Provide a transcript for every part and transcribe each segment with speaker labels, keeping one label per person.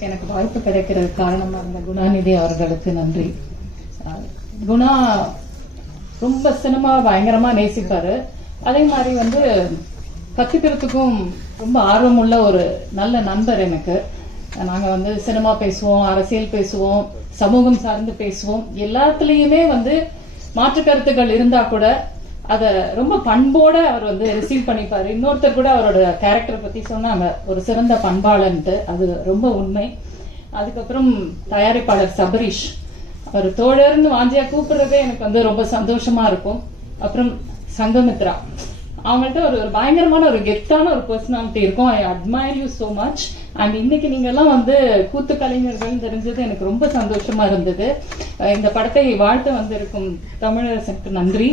Speaker 1: எனக்கு வாய்ப்பு கிடைக்கிற காரணமா இருந்த குணாநிதி அவர்களுக்கு நன்றி. குணா ரொம்ப சினிமா பயங்கரமா நேசிப்பாரு. அதே மாதிரி வந்து கத்துக்கிறதுக்கும் ரொம்ப ஆர்வமுள்ள ஒரு நல்ல நண்பர் எனக்கு. நாங்க வந்து சினிமா பேசுவோம் அரசியல் பேசுவோம் சமூகம் சார்ந்து பேசுவோம். எல்லாத்துலயுமே வந்து மாற்று கருத்துக்கள் இருந்தா கூட அதை ரொம்ப பண்போட அவர் வந்து ரிசீவ் பண்ணிப்பாரு. இன்னொருத்தர் கூட அவரோட கேரக்டர் பத்தி சொன்னாங்க ஒரு சிறந்த பண்பாளன்ட்டு அது ரொம்ப உண்மை. அதுக்கப்புறம் தயாரிப்பாளர் சபரீஷ். அவர் தோழர்னு வாஞ்சியா கூப்பிடுறதே எனக்கு வந்து ரொம்ப சந்தோஷமா இருக்கும். அப்புறம் சங்கமித்ரா. அவங்கள்ட்ட ஒரு ஒரு பயங்கரமான ஒரு கெத்தான ஒரு பர்சனாலிட்டி இருக்கும். I admire you so much and இன்னைக்கு நீங்க எல்லாம் வந்து கூத்து கலைஞர்கள் தெரிஞ்சது எனக்கு ரொம்ப சந்தோஷமா இருந்தது. இந்த படத்தை வாழ்த்து வந்திருக்கும் தமிழரசனுக்கு நன்றி.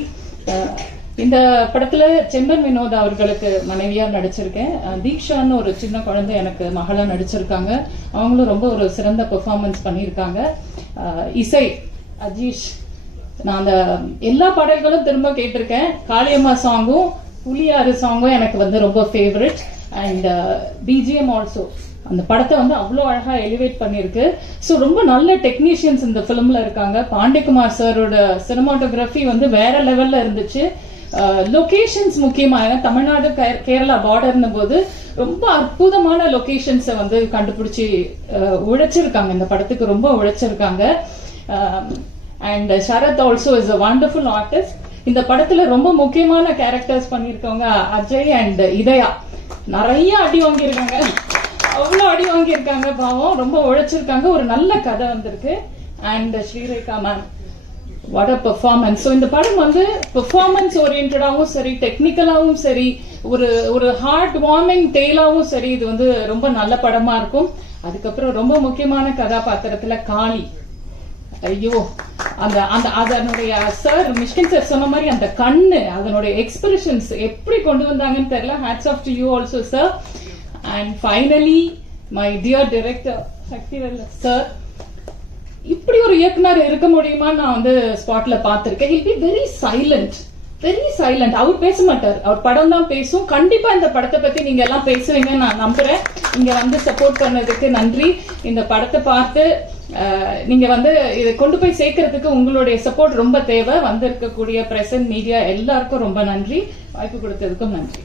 Speaker 1: இந்த படத்துல செம்பன் வினோத் அவர்களுக்கு மனைவியா நடிச்சிருக்கேன். தீக்ஷான்னு ஒரு சின்ன குழந்தை எனக்கு மகளா நடிச்சிருக்காங்க. அவங்களும் ரொம்ப ஒரு சிறந்த பெர்ஃபார்மன்ஸ் பண்ணியிருக்காங்க. இசை அஜீஷ் நான் அந்த எல்லா பாடல்களும் திரும்ப கேட்டிருக்கேன். காளியம்மா சாங்கும் புலியாறு சாங்கும் எனக்கு வந்து ரொம்ப ஃபேவரட் அண்ட் பிஜிஎம் ஆல்சோ அந்த படத்தை வந்து அவ்வளோ அழகாக எலிவேட் பண்ணியிருக்கு. ஸோ ரொம்ப நல்ல டெக்னீஷியன்ஸ் இந்த ஃபிலிமில் இருக்காங்க. பாண்டியகுமார் சாரோட சினிமாட்டோகிராஃபி வந்து வேற லெவலில் இருந்துச்சு. லொகேஷன்ஸ் முக்கியமாக தமிழ்நாடு கே- கேரளா பார்டர்னும் போது ரொம்ப அற்புதமான லொக்கேஷன்ஸை வந்து கண்டுபிடிச்சி உழைச்சிருக்காங்க. இந்த படத்துக்கு ரொம்ப உழைச்சிருக்காங்க. And Sarath also is a wonderful artist இந்த படத்துல ரொம்ப முக்கியமான கேரக்டர்ஸ் பண்ணியிருக்கவங்க அஜய் அண்ட் இதயா. நிறைய அடி வாங்கியிருக்காங்க. வாங்கியிருக்காங்க பாவம். ரொம்ப உழைச்சிருக்காங்க. ஒரு நல்ல கதை வந்திருக்கு. And Sreerekha ma'am what a performance so இந்த படம் வந்து பெர்ஃபார்மன்ஸ் ஓரியன்டாகவும் சரி டெக்னிக்கலாகவும் சரி ஒரு ஒரு ஹார்ட் வார்மிங் டெய்லாகவும் சரி இது வந்து ரொம்ப நல்ல படமா இருக்கும். அதுக்கப்புறம் ரொம்ப முக்கியமான கதாபாத்திரத்துல காளி. ஐயோ அந்த அந்த அதனுடைய சார் மிஷ்கின் சார் சொன்ன மாதிரி அந்த கண்ணு அதனுடைய எக்ஸ்பிரஷன்ஸ் எப்படி கொண்டு வந்தாங்கன்னு தெரியல. Hats off to you also sir and finally my dear director Sakthivel sir இப்படி ஒரு இயக்குனர் இருக்க முடியுமா நான் வந்து ஸ்பாட்ல பார்த்திருக்கேன். He'll be very silent very silent அவர் பேச மாட்டார். அவர் படம் தான் பேசும். கண்டிப்பா இந்த படத்தை பத்தி நீங்க எல்லாம் பேசுவீங்கன்னு நான் நம்புறேன். இங்க வந்து சப்போர்ட் பண்ணதுக்கு நன்றி. இந்த படத்தை பார்த்து நீங்க வந்து இதை கொண்டு போய் சேர்க்கறதுக்கு உங்களுடைய சப்போர்ட் ரொம்ப தேவை. வந்திருக்கக்கூடிய பிரசன்ட் மீடியா எல்லாருக்கும் ரொம்ப நன்றி. வாய்ப்பு கொடுத்ததுக்கும் நன்றி.